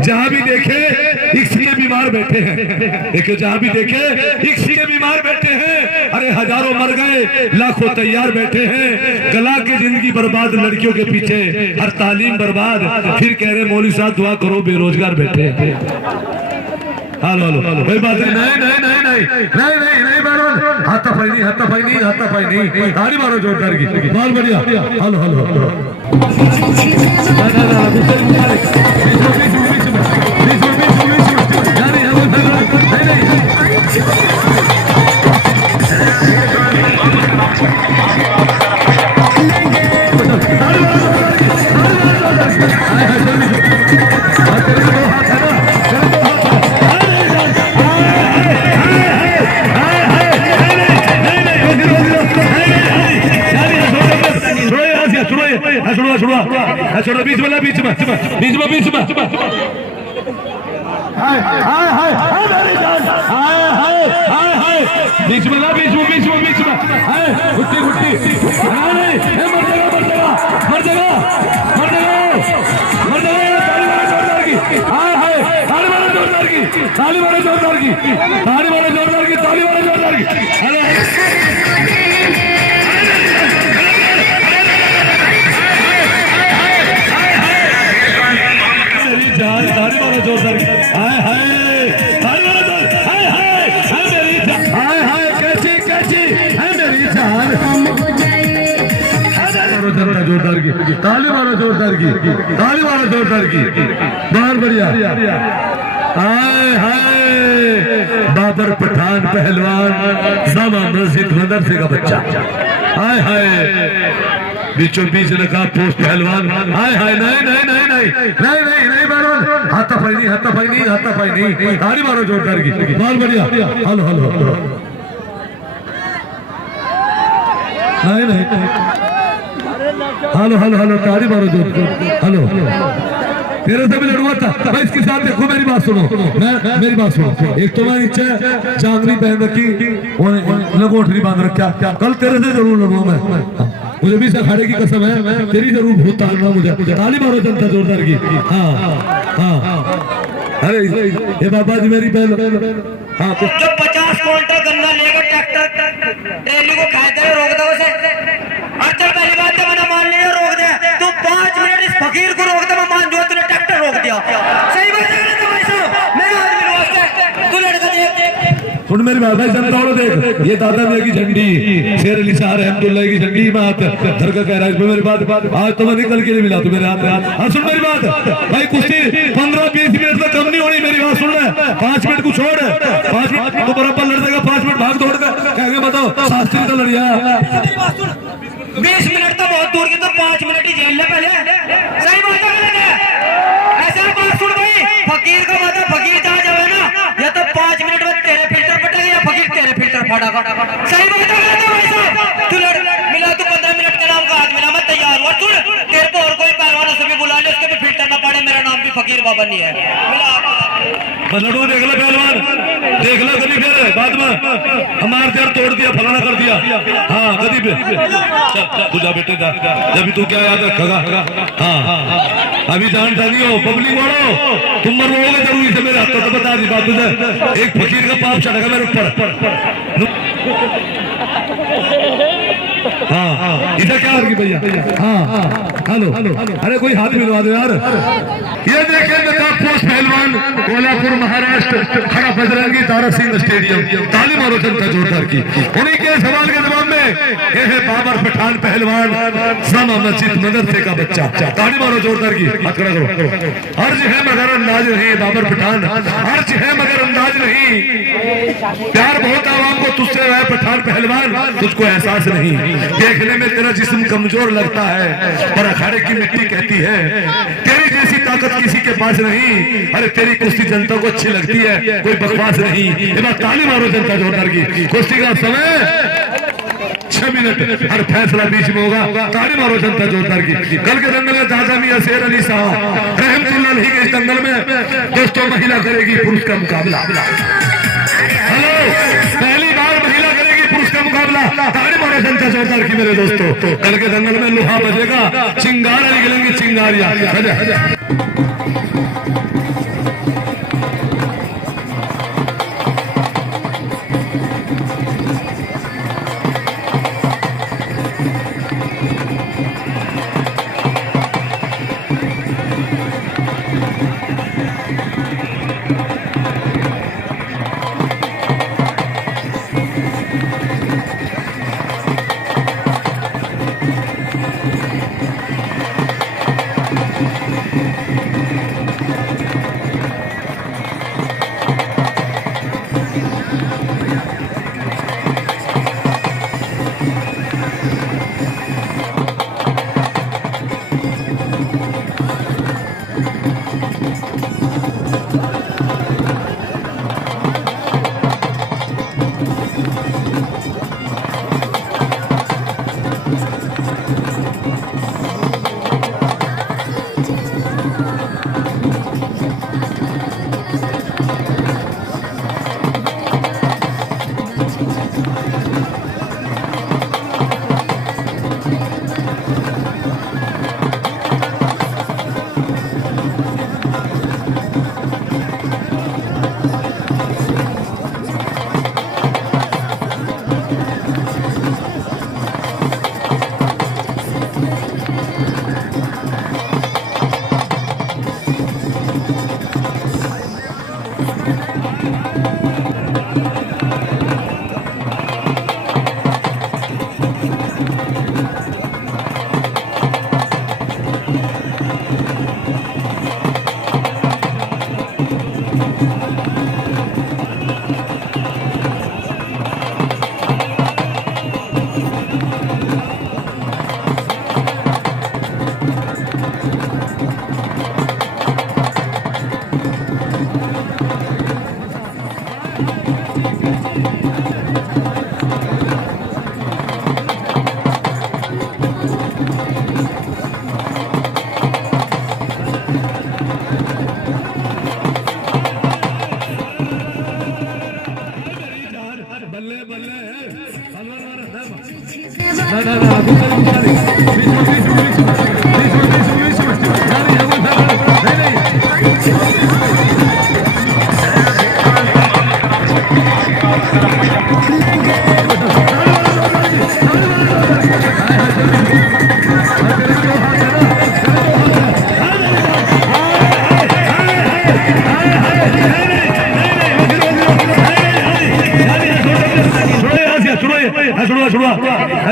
जहां भी देखे इश्क के बीमार बैठे हैं। देखो जहां भी देखे इश्क के बीमार बैठे हैं। अरे हजारों मर गए, लाखों तैयार बैठे हैं। गला की जिंदगी बर्बाद लड़कियों के पीछे, हर तालीम बर्बाद। फिर कह रहे मौलवी साहब दुआ करो, बेरोजगार बैठे हैं। हेलो हेलो कोई बात नहीं नहीं नहीं नहीं नहीं नहीं नहीं नहीं मारो, हाथापाई नहीं हाथापाई नहीं हाथापाई नहीं, ताली मारो जोरदार की, बहुत बढ़िया। हेलो हेलो हेलो छोड़ो बीच में बीच में बीच में बीच में हाय हाय हाय हाय हाय हाय हाय बीच में ना बीच में बीच में बीच में हाय घुट्टी घुट्टी नहीं मर जाएगा मर जाएगा मर जाएगा मर जाएगा मर जाएगा। हाय हाय ताली मारो जोरदार की, ताली मारो जोरदार की, ताली मारो जोरदार की, ताली मारो जोरदार की। अरे ताली मारो जोरदार की, हाय हाय ताली मारो जोर, हाय हाय हाय मेरी जान, हाय हाय कैसी कैसी है मेरी जान। जोरदार की ताली मारो जोरदार की, ताली मारो जोरदार की, बहुत बढ़िया। हाय हाय बाबर पठान पहलवान जामा मस्जिद मदरसे का बच्चा, हाय हाय बीचों बीच लगा पोस्ट पहलवान। हाय हाय नहीं नहीं नहीं नहीं नहीं नहीं नहीं मारो, हाथापाई नहीं हाथापाई नहीं हाथापाई नहीं, ताली मारो जोरदार की, बहुत बढ़िया। हेलो हेलो नहीं नहीं हेलो हेलो हेलो ताली मारो जोरदार। हेलो तेरे से भी लड़ुआ था भाई, इसके साथ देखो मेरी बात सुनो, मैं मेरी बात सुनो। एक तो मैं नीचे चांदनी पहन रखी, लंगोटरी बांध रखा, कल तेरे से जरूर लड़ूंगा मैं, मुझे भी अखाड़े की कसम है, तेरी जरूर भूत तालना मुझे। ताली मारो जनता जोरदार की। हाँ हाँ अरे ये बाबा जी मेरी पहन हाँ जो 50 क्विंटल गन्ना लेकर ट्रैक्टर ट्रेली को खाए दे रोक दो उसे। और चल पहली बात है मैंने मान लिया रोक दे, तू 5 मिनट इस फकीर को रोक दे, मैं मान जो तूने ट्रैक्टर रोक दिया। सही बात है ना भाई साहब, मैं आदमी वास्ते तू लड़का देख सुन मेरी बात भाई जनता वालों देख, ये दादा मेरे की झंडी शेर अली शाह रहमतुल्लाह की झंडी बात धर का कह रहा है मेरी बात। आज तो मैं निकल के नहीं मिला, तो मेरे हाथ हाँ सुन मेरी बात भाई, कुश्ती 15-20 मिनट तक कम नहीं होनी। मेरी बात सुन रहे, 5 मिनट को छोड़, 5 मिनट तो बराबर लड़ देगा, 5 मिनट भाग दौड़ कर कहेंगे बताओ शास्त्री तो लड़िया। 20 मिनट तो बहुत दूर की, तो 5 मिनट ही जेल ले पहले। सही बात है ऐसा बात सुन भाई, फकीर का वादा फकीर जहाँ जावे ना, या तो 5 मिनट में तेरे फिल्टर फटेगा या फकीर तेरे फिल्टर फटेगा। सही बात है भाई साहब, तू लड़ मिला, तू 15 मिनट के नाम का आदमी ना, मैं तैयार हुआ। सुन तेरे को और कोई पहलवान से भी बुला ले, उसके भी फिल्टर ना पड़े, मेरा नाम भी फकीर बाबा नहीं है। लड़ू देख लो पहलवान, देख लो कभी फिर बाद में हमारे यार तोड़ दिया फलाना कर दिया। हाँ कभी तू जा बेटे जा, जब तू क्या याद रखेगा। हाँ अभी जानता नहीं हो पब्लिक वालों, तुम मरोगे जरूरी से मेरे हाथों तो बता दी बात तुझे। एक फकीर का पाप चढ़ेगा मेरे ऊपर। हाँ इधर क्या होगी भैया। हाँ हेलो अरे कोई हाथ मिलवा दो यार। ये देखेंगे पोस्ट पहलवान कोल्हापुर महाराष्ट्र, खड़ा बजरंगी तारा सिंह स्टेडियम, ताली मारो जनता जोरदार की। उन्हीं के सवाल के जवाब में ये है बाबर पठान पहलवान जामा मस्जिद मदरसे का बच्चा, ताली मारो जोरदार की। हाथ खड़ा करो। अर्ज है मगर अंदाज नहीं बाबर पठान, अर्ज है मगर अंदाज नहीं, प्यार बहुत आवाम को तुझसे है पठान पहलवान, तुझको एहसास नहीं। देखने में तेरा जिस्म कमजोर लगता है, पर अखाड़े की मिट्टी कहती है तेरी जैसी ताकत किसी के पास नहीं। अरे तेरी कुश्ती जनता को अच्छी लगती है, कोई बकवास नहीं। ये बात ताली मारो जनता जोरदार की। कुश्ती का समय 6 मिनट, हर फैसला बीच में होगा। ताली मारो जनता जोरदार की। कल के दंगल में दादा मियां शेर अली साहब रहमतुल्लाह अलैहि के इस दंगल में दोस्तों महिला करेगी पुरुष का मुकाबला। हेलो पहली बार महिला करेगी पुरुष का मुकाबला। ताली मारो जनता जोरदार की मेरे दोस्तों। कल के दंगल में लोहा बजेगा, चिंगारा निकलेंगी चिंगारियां।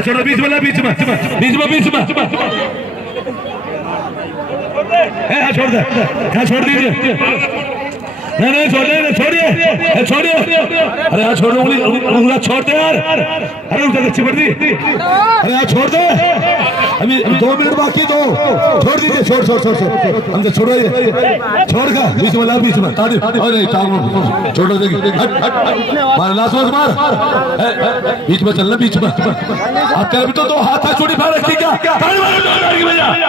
छोड़ो बीच में छोड़ दे, छोड़ दीजिए, नहीं छोड़िए, अरे यार छोड़, उंगली छोड़ते यार, अरे उधर अच्छी बढ़ दी, अरे यार छोड़ दे, अभी 2 मिनट बाकी, दो छोड़ दीजिए, छोड़ हमसे छोड़ो, ये छोड़ का बीच में ताड़ी, अरे छोड़ो देखिए, मार लाश मार, बीच में चलना, बीच में आप तेरे भी तो 2 हाथ है, छोटी फाड़ रखी क्या भैया।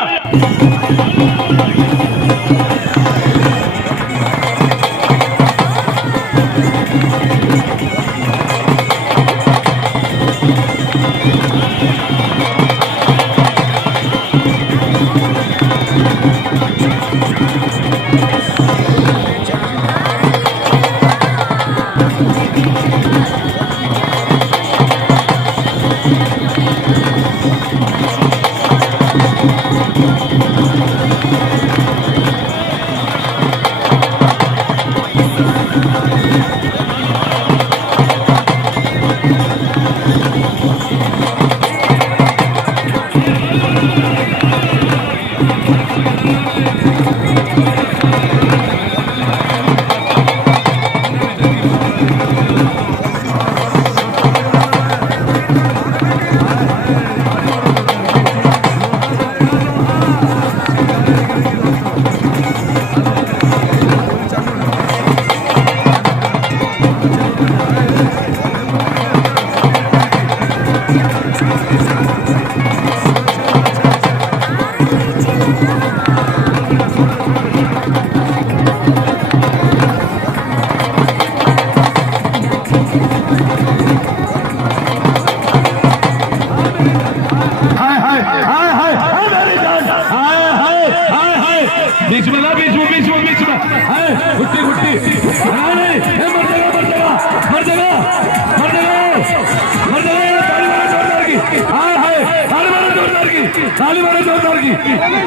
ताली वाले जोरदार की,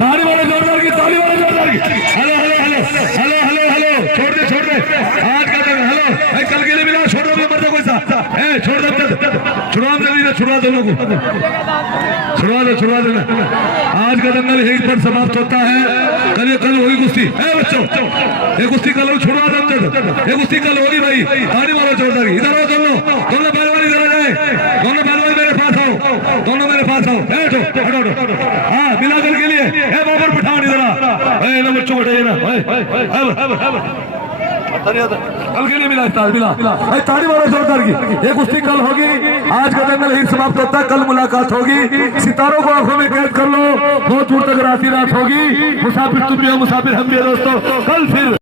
ताली वाले जोरदार की, ताली वाले जोरदार की, हेलो हेलो हेलो छुड़वा दोनों को, छुड़वा देना। आज का दंगल यहीं पर समाप्त होता है। कल होगी कुश्ती है बच्चों, ये कुश्ती कल हो, छुड़वा दो, ये कुश्ती कल होगी भाई। ताड़ी मारो जोरदार, इधर आओ दोनों पहलवान इधर आ जाए, दोनों पहलवान मेरे पास आओ, दोनों मेरे पास आओ, बैठो हटो। हाँ मिलाकर के लिए बाबर पठान इधर आ, बच्चों बैठे ना कल के लिए मिला ताड़ी मारो जोरदार की। ये कुश्ती कल होगी, आज का दंगल यहीं समाप्त होता है। कल मुलाकात होगी, सितारों को आंखों में कैद कर लो, बहुत दूर तक रात ही रात होगी। मुसाफिर तुम भी हो, मुसाफिर हम भी है दोस्तों, कल फिर